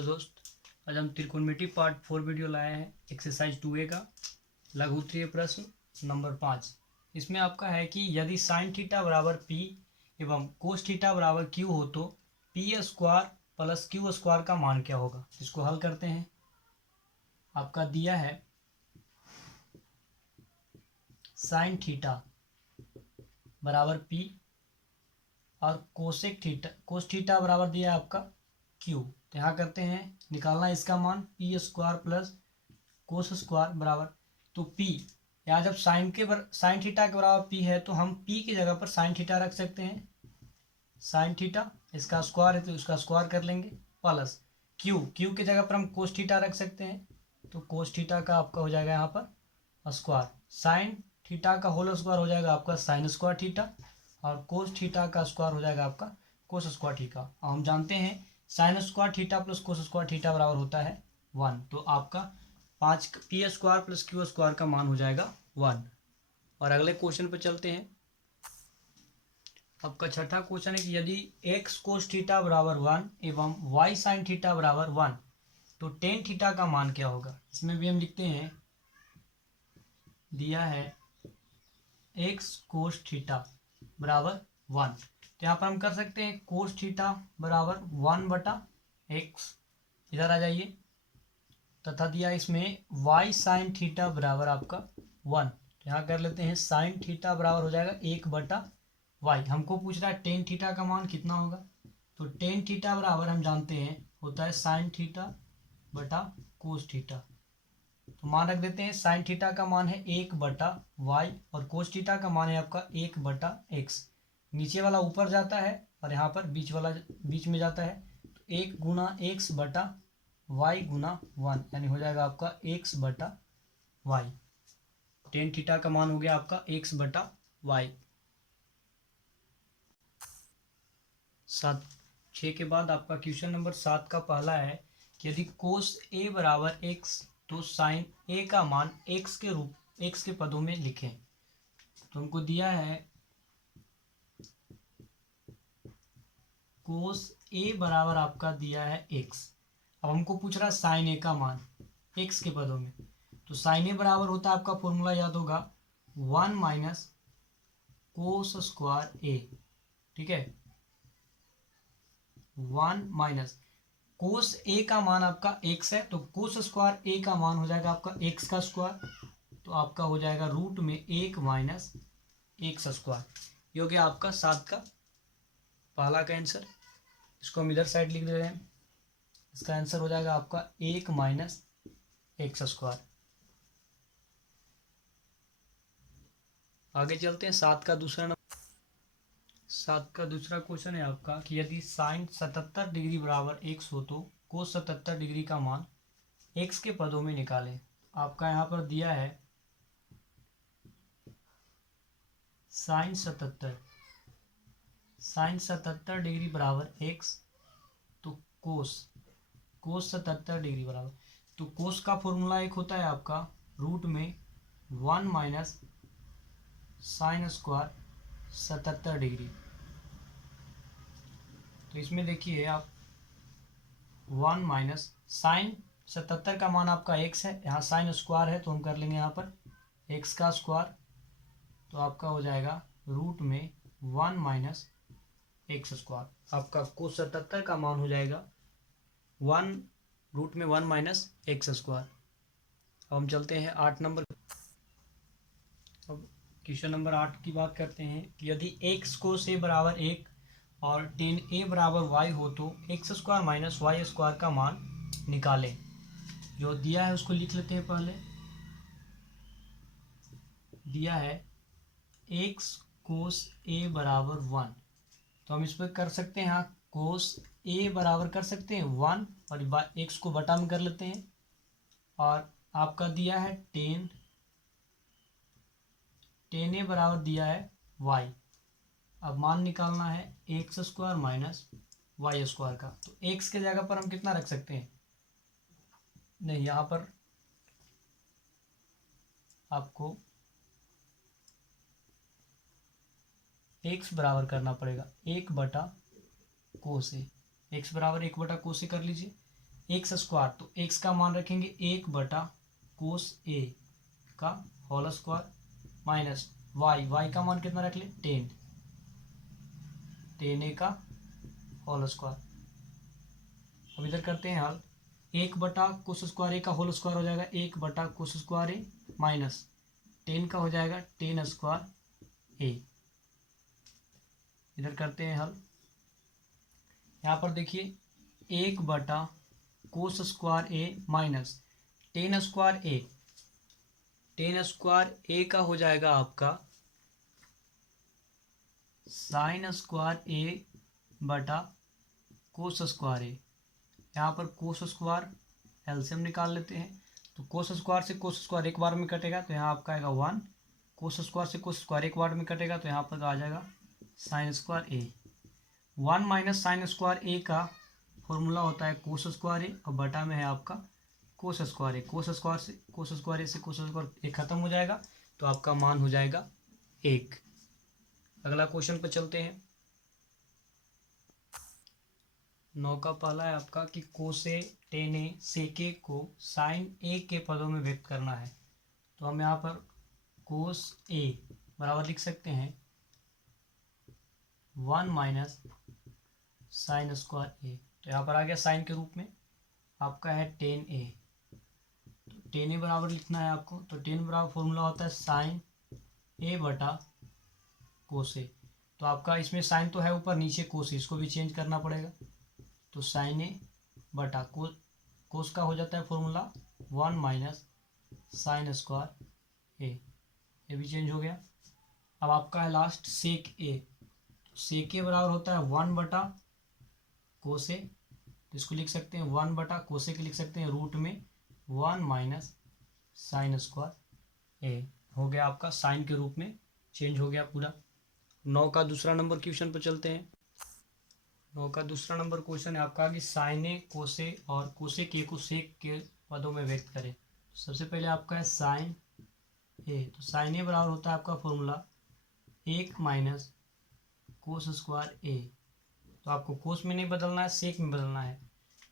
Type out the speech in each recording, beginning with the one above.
Hello दोस्त, आज हम त्रिकोणमिति पार्ट 4 वीडियो लाए हैं। एक्सरसाइज 2A का लघुत्तरीय प्रश्न नंबर 5। इसमें आपका है कि यदि साइन थीटा बराबर P एवं कोस थीटा बराबर Q हो तो P square plus Q square का मान क्या होगा। इसको हल करते हैं। आपका दिया है साइन थीटा बराबर P और कोस थीटा बराबर दिया है आपका Q। तो यहाँ करते हैं, निकालना इसका मान P square plus cos square बराबर, तो P यहाँ जब साइन थीटा के बराबर P है तो हम P की जगह पर साइन थीटा रख सकते हैं। साइन थीटा इसका स्क्वायर है तो इसका स्क्वायर कर लेंगे, प्लस Q की जगह पर हम कोस थीटा रख सकते हैं। तो कोस थीटा का आपका हो जाएगा यहाँ पर स्क्वायर, साइन थीटा का होल स्क्वायर हो जाएगा आपका साइन स्क्वायर थीटा, और कोस थीटा का स्क्वायर हो जाएगा आपका कोस स्क्वायर थीटा। और हम जानते हैं sine square theta plus cos square theta बराबर होता है 1। तो आपका 5 P square plus Q square का मान हो जाएगा 1। और अगले क्वेश्चन पे चलते हैं। आपका छठा क्वेश्चन है कि यदि x कोस थीटा बराबर 1 एवं y साइन थीटा बराबर 1 तो टेन थीटा का मान क्या होगा। इसमें भी हम लिखते हैं, दिया है x कोस थीटा बराबर 1। तो यहाँ पर हम कर सकते हैं कोस थीटा बराबर 1/x, इधर आ जाइए, तथा दिया इसमें y साइन थीटा बराबर आपका 1। तो यहाँ कर लेते हैं साइन थीटा बराबर हो जाएगा 1/y। हमको पूछ रहा है टेन थीटा का मान कितना होगा। तो टेन थीटा बराबर हम जानते हैं होता है साइन थीटा बटा कोस थीटा। तो मान रख देते हैं, साइन थीटा का मान है 1/y और कोस थीटा का मान है आपका 1/x। नीचे वाला ऊपर जाता है और यहाँ पर बीच वाला बीच में जाता है, तो 1 गुना x बटा y गुना 1, यानी हो जाएगा आपका x/y। टेन थीटा का मान हो गया आपका x/y। 6 के बाद आपका क्वेश्चन नंबर 7 का पहला है कि यदि कोस a बराबर x तो साइन a का मान x के पदों में लिखें। तो हमको दिया है कोस a बराबर आपका दिया है x। अब हमको पूछ रहा है साइन a का मान x के पदों में। तो साइन a बराबर होता है आपका फॉर्मूला याद होगा 1 माइनस कोस स्क्वायर a। ठीक है, 1 माइनस कोस a का मान आपका x है, तो कोस स्क्वायर a का मान हो जाएगा आपका x का स्क्वायर। तो आपका हो जाएगा रूट में 1 माइनस x स्क्वायर। ये हो गया आपका 7 का पहला का आंसर। इसको हम इधर साइड लिख दे रहे हैं। इसका आंसर हो जाएगा आपका 1 माइनस x स्क्वायर। आगे चलते हैं। 7 का दूसरा क्वेश्चन है आपका कि यदि साइन 77 डिग्री बराबर x हो तो कोस 77 डिग्री का मान x के पदों में निकालें। आपका यहाँ पर दिया है साइन 77 डिग्री बराबर x, तो कोस 77 डिग्री बराबर, तो कोस का फॉर्मूला एक होता है आपका रूट में 1 माइनस साइन स्क्वायर 77 डिग्री। तो इसमें देखिए आप 1 माइनस साइन 77 का मान आपका x है, यहाँ साइन स्क्वायर है तो हम कर लेंगे यहाँ पर x का स्क्वायर। तो आपका हो जाएगा रूट में 1 माइनस x स्क्वायर। आपका कोस 77 का मान हो जाएगा 1 रूट में 1 माइनस x स्क्वायर। अब हम चलते हैं 8 नंबर। अब क्वेश्चन नंबर 8 की बात करते हैं कि यदि x कोस a बराबर 1 और टेन a बराबर y हो तो x square minus y square का मान निकालें। जो दिया है उसको लिख लेते हैं पहले। दिया है x कोस a बराबर 1, तो हम इस पर कर सकते हैं, यहाँ कोस a बराबर कर सकते हैं 1 और x को बटा में कर लेते हैं। और आपका दिया है टेन a बराबर दिया है y। अब मान निकालना है X square minus Y square का। तो x के जगह पर हम कितना रख सकते हैं, नहीं यहाँ पर आपको x बराबर करना पड़ेगा 1/कोस a। x बराबर 1/कोस a कर लीजिए। एक्स स्क्वायर, तो एक्स का मान रखेंगे 1/कोस ए का होल स्क्वायर माइनस वाई का मान कितना रख ले 10 ए का होल स्क्वायर। अब इधर करते हैं हल, 1/कोस स्क्वायर ए का होल स्क्वायर हो जाएगा 1/कोस स्क्वायर ए माइनस 10 का हो जाएगा 10 स्क्वायर ए। इधर करते हैं हल, यहाँ पर देखिए 1/कोस स्क्वायर ए माइनस 10 स्क्वायर ए, 10 स्क्वायर ए का हो जाएगा आपका साइन स्क्वायर ए बटा कोस स्क्वायर ए। यहाँ पर कोस स्क्वायर एलसीएम निकाल लेते हैं, तो कोस स्क्वायर से कोस स्क्वायर एक बार में कटेगा तो यहाँ आपका आएगा 1, कोस स्क्वायर से कोस स्क्वायर एक बार में कटेगा तो यहाँ पर आ जाएगा साइन स्क्वायर ए। 1 माइनस साइन स्क्वायर ए का फॉर्मूला होता है कोस स्क्वायर ए और बटा में है आपका कोस स्क्वायर ए। कोस स्क्वायर से कोस स्क्वायर ए से कोस स्क्वायर ए खत्म हो जाएगा तो आपका मान हो जाएगा 1। अगला क्वेश्चन पर चलते हैं। 9 का पहला है आपका कि कोसे टेने सेके को साइन ए के पदों में व्यक्त करना है। तो हम यहाँ पर कोस ए बराबर लिख सकते हैं 1 माइनस साइन स्क्वायर ए। तो यहाँ पर आ गया साइन के रूप में आपका है 10a, तो 10a बराबर लिखना है आपको। तो 10 बराबर फॉर्मूला होता है साइन ए बटा कोस ए। तो आपका इसमें साइन तो है ऊपर, नीचे कोस, इसको भी चेंज करना पड़ेगा। तो साइन ए बटा कोस का हो जाता है फॉर्मूला 1 माइनस साइन स्क्वायर ए, ये भी चेंज हो गया। अब आपका है लास्ट सेक ए। तो सेक ए बराबर होता है 1/कोस ए, तो इसको लिख सकते हैं 1/कोस ए के लिख सकते हैं रूट में 1 माइनस साइन स्क्वायर ए। हो गया आपका साइन के रूप में चेंज हो गया पूरा। 9 का दूसरा नंबर क्वेश्चन पर चलते हैं। 9 का दूसरा नंबर क्वेश्चन है आपका कि साइन ए कोसे और कोसे के को सेक के पदों में व्यक्त करें। सबसे पहले आपका है साइन ए। तो साइन ए बराबर होता है आपका फॉर्मूला 1 माइनस कोस स्क्वायर ए। तो आपको कोस में नहीं बदलना है, सेक में बदलना है।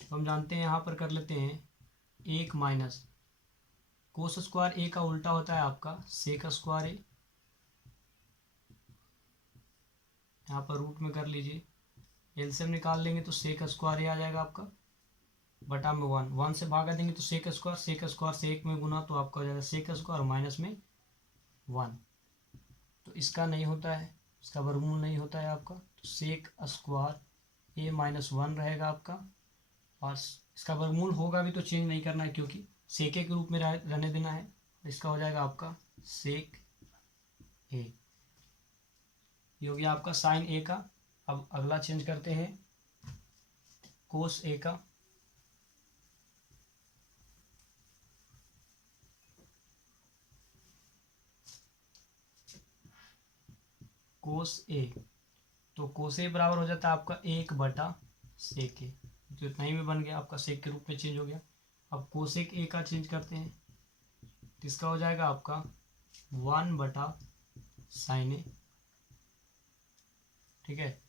तो हम जानते हैं, यहाँ पर कर लेते हैं 1 माइनस कोस स्क्वायर ए का उल्टा होता है आपका सेक स्क्वायर ए। यहाँ पर रूट में कर लीजिए, एलसीएम निकाल लेंगे तो सेक स्क्वायर ए आ जाएगा आपका बटा में 1 से भागा देंगे तो सेक स्क्वायर से 1 में गुना तो आपका हो जाएगा सेक स्क्वायर माइनस में 1। तो इसका नहीं होता है, इसका वर्गमूल नहीं होता है आपका, तो सेक स्क्वायर ए माइनस 1 रहेगा आपका। और इसका वर्गमूल होगा भी तो चेंज नहीं करना है क्योंकि सेके के रूप में रहने देना है। इसका हो जाएगा आपका सेक ए। ये हो गया आपका साइन ए का। अब अगला चेंज करते हैं कोस ए का। कोस ए, तो कोस ए बराबर हो जाता है आपका 1/सेक ए। तो इतना ही में बन गया आपका, सेक के रूप में चेंज हो गया। अब कोसेक ए का चेंज करते हैं, तो इसका हो जाएगा आपका 1/साइन ए। ठीक है,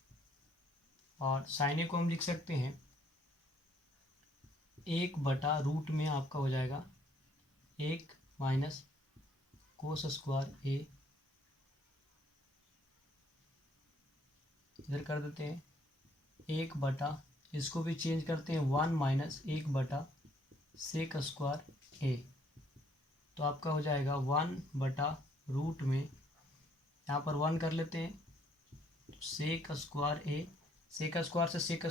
और साइन ए को हम लिख सकते हैं 1/रूट में आपका हो जाएगा 1 माइनस कोस स्क्वायर ए। इधर कर देते हैं 1/, इसको भी चेंज करते हैं 1 माइनस 1/सेक स्क्वायर ए। तो आपका हो जाएगा 1/रूट में, यहाँ पर 1 कर लेते हैं तो सेक स्क्वायर ए। सेक स्क्वायर से सेक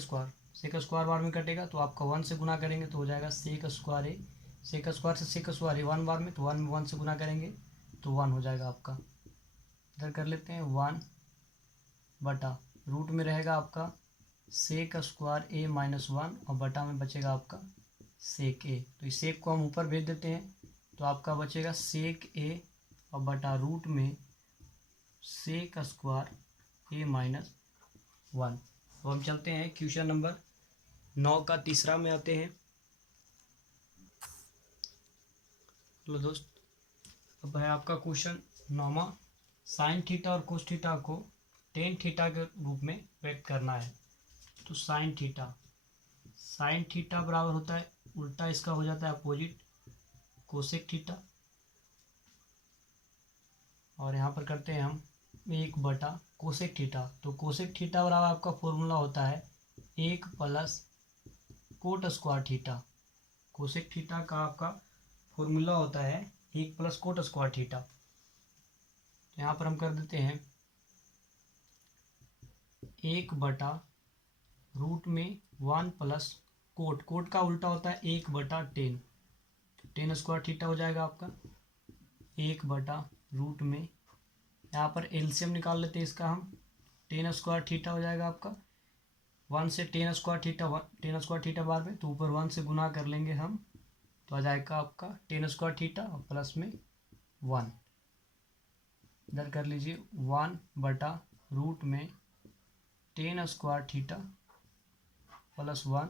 स्क्वायर बार में कटेगा तो आपका 1 से गुना करेंगे तो हो जाएगा सेक स्क्वायर ए। सेक स्क्वायर से सेक स्क्वायर ए 1 बार में, तो 1 में 1 से गुना करेंगे तो 1 हो जाएगा आपका। इधर कर लेते हैं 1/रूट में रहेगा आपका सेक स्क्वायर ए माइनस 1 और बटा में बचेगा आपका सेक ए। तो इस सेक को हम ऊपर भेज देते हैं तो आपका बचेगा सेक ए और बटा रूट में सेक स्क्वायर ए माइनस 1। तो हम चलते हैं क्वेश्चन नंबर 9 का तीसरा में आते हैं। तो दोस्त, अब है आपका क्वेश्चन 9वां, साइन थीटा और कोस थीटा को टेन थीटा के रूप में व्यक्त करना है। तो साइन थीटा बराबर होता है उल्टा इसका हो जाता है अपोजिट कोसेक थीटा। और यहाँ पर करते हैं हम 1 बटा कोसेक थीटा। तो कोसेक थीटा बराबर आपका फॉर्मूला होता है 1 plus coat square theta. Cosec theta का आपका फॉर्मूला होता है 1 प्लस कोट स्क्वायर थीटा। यहाँ पर हम कर देते हैं 1/√में 1 प्लस कोट का उल्टा होता है 1/10। 10 स्क्वायर थीटा हो जाएगा आपका 1/√में। यहाँ पर एलसीएम निकाल लेते हैं इसका हम। 10 स्क्वायर थीटा हो जाएगा आपका 1 से 10 स्क्वायर थीटा 10 स्क्वायर थीटा बार में, तो ऊपर 1 से गुना कर लेंगे हम, तो आ जाएगा आपका 10 स्क्वायर थीटा और प्लस में 1। इधर कर लीजिए 1/√में 10 स्क्वायर थीटा प्लस 1,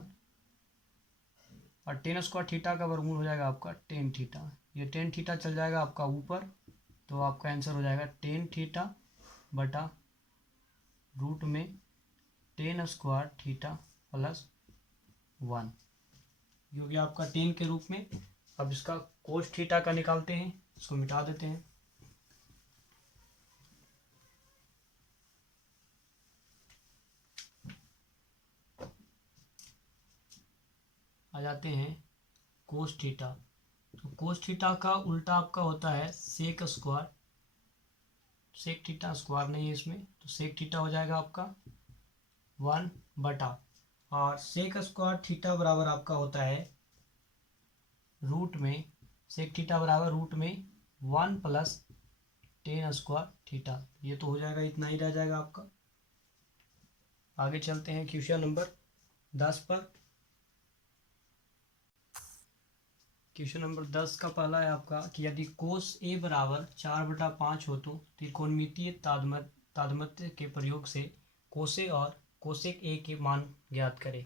और 10 स्क्वायर थीटा का वर्गमूल हो जाएगा आपका 10 थीटा। ये 10 थीटा चल जाएगा आपका ऊपर, तो आपका आंसर हो जाएगा 10 थीटा बटा रूट में 10 स्क्वायर थीटा प्लस 1, जो कि आपका 10 के रूप में। अब इसका कोस थीटा का निकालते हैं, इसको मिटा देते हैं। आ जाते हैं कोस थीटा। तो कोस थीटा का उल्टा आपका होता है sec square. Sec theta square नहीं है इसमें, तो सेक थीटा हो जाएगा आपका 1 बटा, और सेक स्क्वायर थीटा बराबर आपका होता है रूट में, सेक थीटा बराबर रूट में 1 प्लस 10 स्क्वायर थीटा। ये तो हो जाएगा, इतना ही रह जाएगा आपका। आगे चलते हैं क्वेश्चन नंबर 10 पर। क्वेश्चन नंबर 10 का पहला है आपका कि यदि कोस ए बराबर 4/5 हो तो त्रिकोणमितीय तादमत्य के प्रयोग से कोसे और कोसेक ए के मान ज्ञात करें।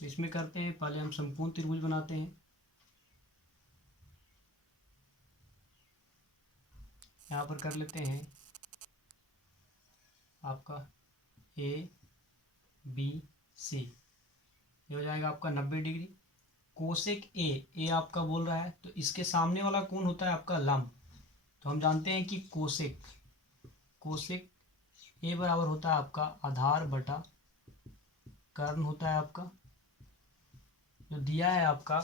तो इसमें करते हैं, पहले हम समकोण त्रिभुज बनाते हैं। यहाँ पर कर लेते हैं आपका ए बी सी, ये हो जाएगा आपका 90 डिग्री। कोसेक ए आपका बोल रहा है, तो इसके सामने वाला कोण होता है आपका लंब। तो हम जानते हैं कि कोसेक ए बराबर होता है आपका आधार बटा कर्ण होता है आपका, जो दिया है आपका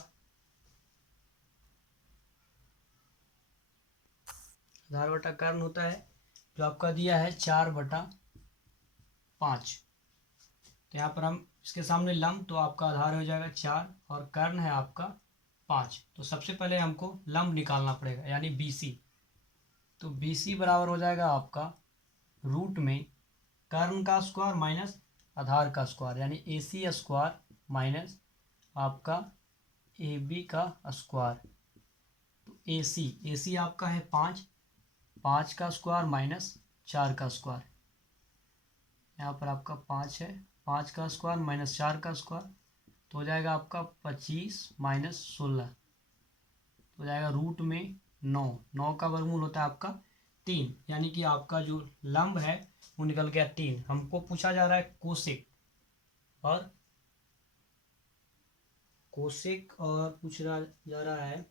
आधार बटा कर्ण होता है, जो आपका दिया है 4/5। तो यहाँ पर हम इसके सामने लंब, तो आपका आधार हो जाएगा 4 और कर्ण है आपका 5। तो सबसे पहले हमको लंब निकालना पड़ेगा, यानी BC। तो BC बराबर हो जाएगा आपका रूट में कर्ण का स्क्वायर माइनस आधार का स्क्वायर, यानी AC स्क्वायर माइनस आपका AB का स्क्वायर। तो AC आपका है 5 का स्क्वायर माइनस 4 का स्क्वायर। यहाँ पर आपका 5 है, 5 का स्क्वायर माइनस 4 का स्क्वायर, तो हो जाएगा आपका 25 माइनस 16, तो हो जाएगा रूट में 9 का वर्गमूल होता है आपका 3, यानी कि आपका जो लंब है वो निकल गया 3। हमको पूछा जा रहा है कोसेक और पूछा जा रहा है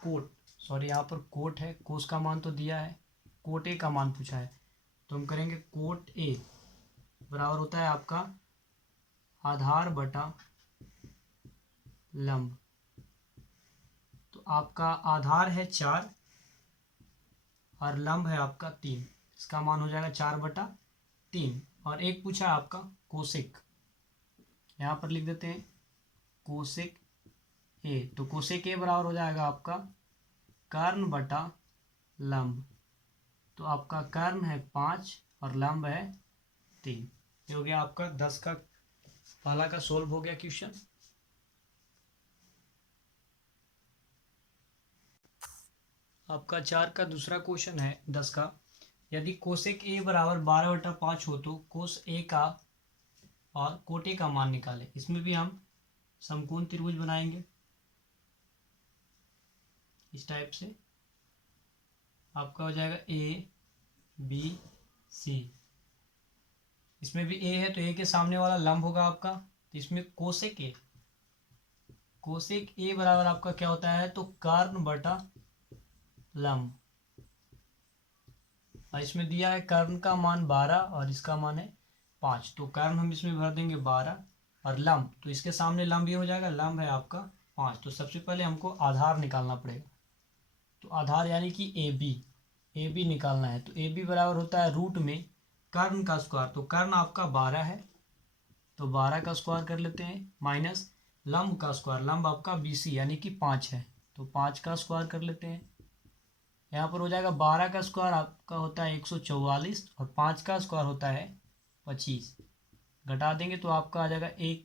कोट। सॉरी, यहाँ पर कोट है, कोस का मान तो दिया है, कोट ए का मान पूछा है। तो हम करेंगे कोट ए बराबर होता है आपका आधार बटा लंब। तो आपका आधार है 4 और लंब है आपका 3, इसका मान हो जाएगा 4/3। और एक पूछा है आपका कोसेक, यहाँ पर लिख देते हैं कोसेक ए। तो कोसेक ए बराबर हो जाएगा आपका कर्ण बटा लंब। तो आपका कर्ण है 5 और लंब है 3। ये हो गया आपका 10 का पहला का सोल्व हो गया क्वेश्चन। आपका 4 का दूसरा क्वेश्चन है 10 का। यदि कोसेक ए बराबर 12/5 हो तो कोस ए का और कोट ए का मान निकालें। इसमें भी हम समकोण त्रिभुज बनाएंगे इस टाइप से। आपका हो जाएगा ABC। इसमें भी ए है, तो ए के सामने वाला लंब होगा आपका, तो इसमें कोसेक ए बराबर आपका क्या होता है, तो कर्ण बटा लंब। और इसमें दिया है कर्ण का मान 12 और इसका मान है 5, तो कर्ण हम इसमें भर देंगे 12 और लंब, तो इसके सामने लंब ये हो जाएगा, लंब है आपका 5। तो सबसे पहले हमको आधार निकालना पड़ेगा, तो आधार यानी कि ए बी निकालना है। तो ए बी बराबर होता है रूट में कर्ण का स्क्वायर, तो कर्ण आपका 12 है तो 12 का स्क्वायर कर लेते हैं, माइनस लंब का स्क्वायर, लंब आपका BC यानी कि 5 है तो 5 का स्क्वायर कर लेते हैं। यहाँ पर हो जाएगा 12 का स्क्वायर आपका होता है 144 और 5 का स्क्वायर होता है 25, घटा देंगे तो आपका आ जाएगा 1,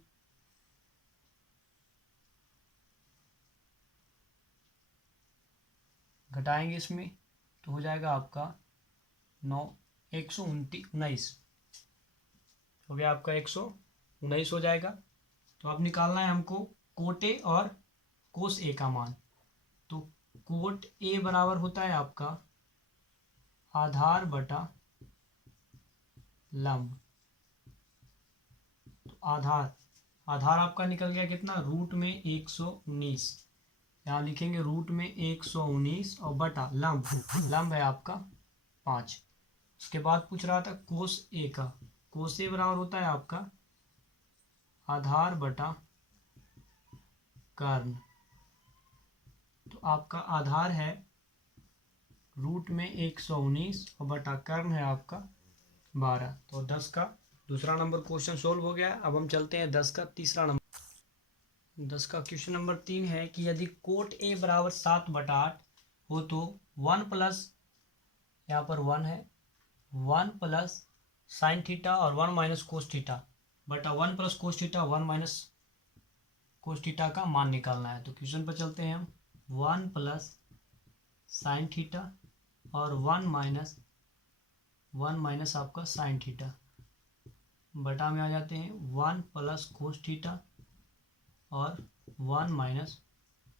घटाएंगे इसमें तो हो जाएगा आपका 9, 119 हो गया आपका 119 हो जाएगा। तो अब निकालना है हमको कोट ए और कोस ए का मान। तो कोट ए बराबर होता है आपका आधार बटा लंब। तो आधार आपका निकल गया कितना, रूट में 119, यहाँ लिखेंगे रूट में 119 और बटा लंब है आपका 5। उसके बाद पूछ रहा था कोस ए का, कोस ए बराबर होता है आपका आधार बटा कर्ण। तो आपका आधार है रूट में 119 और बटा कर्ण है आपका 12। तो 10 का दूसरा नंबर क्वेश्चन सोल्व हो गया। अब हम चलते हैं 10 का तीसरा नंबर। 10 का क्वेश्चन नंबर 3 है कि यदि कोट ए बराबर 7/8 हो तो 1 प्लस, यहाँ पर 1 है, 1 प्लस साइन थीटा और 1 माइनस कोस थीटा बटा 1 plus cos theta 1 minus cos theta का मान निकालना है। तो क्वेश्चन पर चलते हैं हम। 1 प्लस साइन थीटा और 1 माइनस आपका साइन थीटा बटा में आ जाते हैं 1 प्लस कोस थीटा और 1 माइनस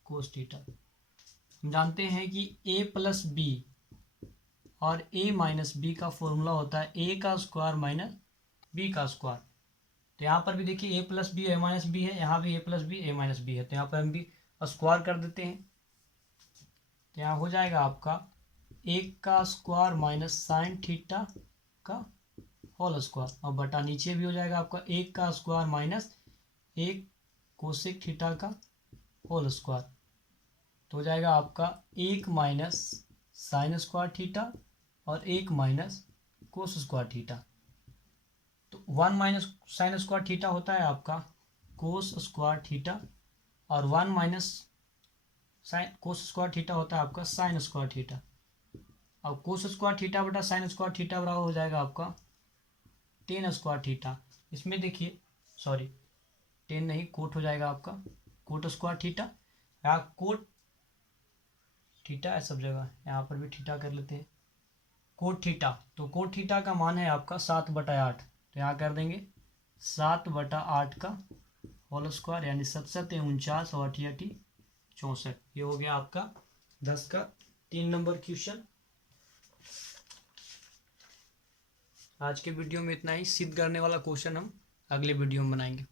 कोस थीटा। हम जानते हैं कि a प्लस बी और a माइनस बी का फॉर्मूला होता है a का स्क्वायर माइनस b का स्क्वायर। तो यहाँ पर भी देखिए a plus B A minus B है, यहाँ भी a plus B A minus B है, तो यहाँ पर हम भी स्क्वायर कर देते हैं। तो यहाँ हो जाएगा आपका 1 का स्क्वायर माइनस साइन थीटा का होल स्क्वायर और बटा नीचे भी हो जाएगा आपका 1 का स्क्वायर माइनस 1 कोसेक थीटा का होल स्क्वायर। तो हो जाएगा आपका 1 माइनस साइन स्क्वायर थीटा और 1 माइनस कोस स्क्वायर थीटा। तो 1 माइनस साइन स्क्वायर थीटा होता है आपका कोस स्क्वायर थीटा और 1 minus sine cos square theta होता है आपका साइन स्क्वायर थीटा। अब कोस स्क्वायर थीटा बटा साइन स्क्वायर थीटा बराबर हो जाएगा आपका टेन स्क्वायर थीटा। इसमें देखिए सॉरी 10 नहीं, कोट हो जाएगा आपका कोट स्क्वायर थीटा या कोट थीटा है सब जगह, यहाँ पर भी थीटा कर लेते हैं कोट थीटा। तो कोट थीटा का मान है आपका 7/8, तो यहाँ कर देंगे 7/8 का होल स्क्वायर यानी 7 49 और 8 64। ये हो गया आपका 10 का 3 नंबर क्वेश्चन। आज के वीडियो में इतना ही। सिद्ध करने वाला क्वेश्चन हम अगले वीडियो में बनाएंगे।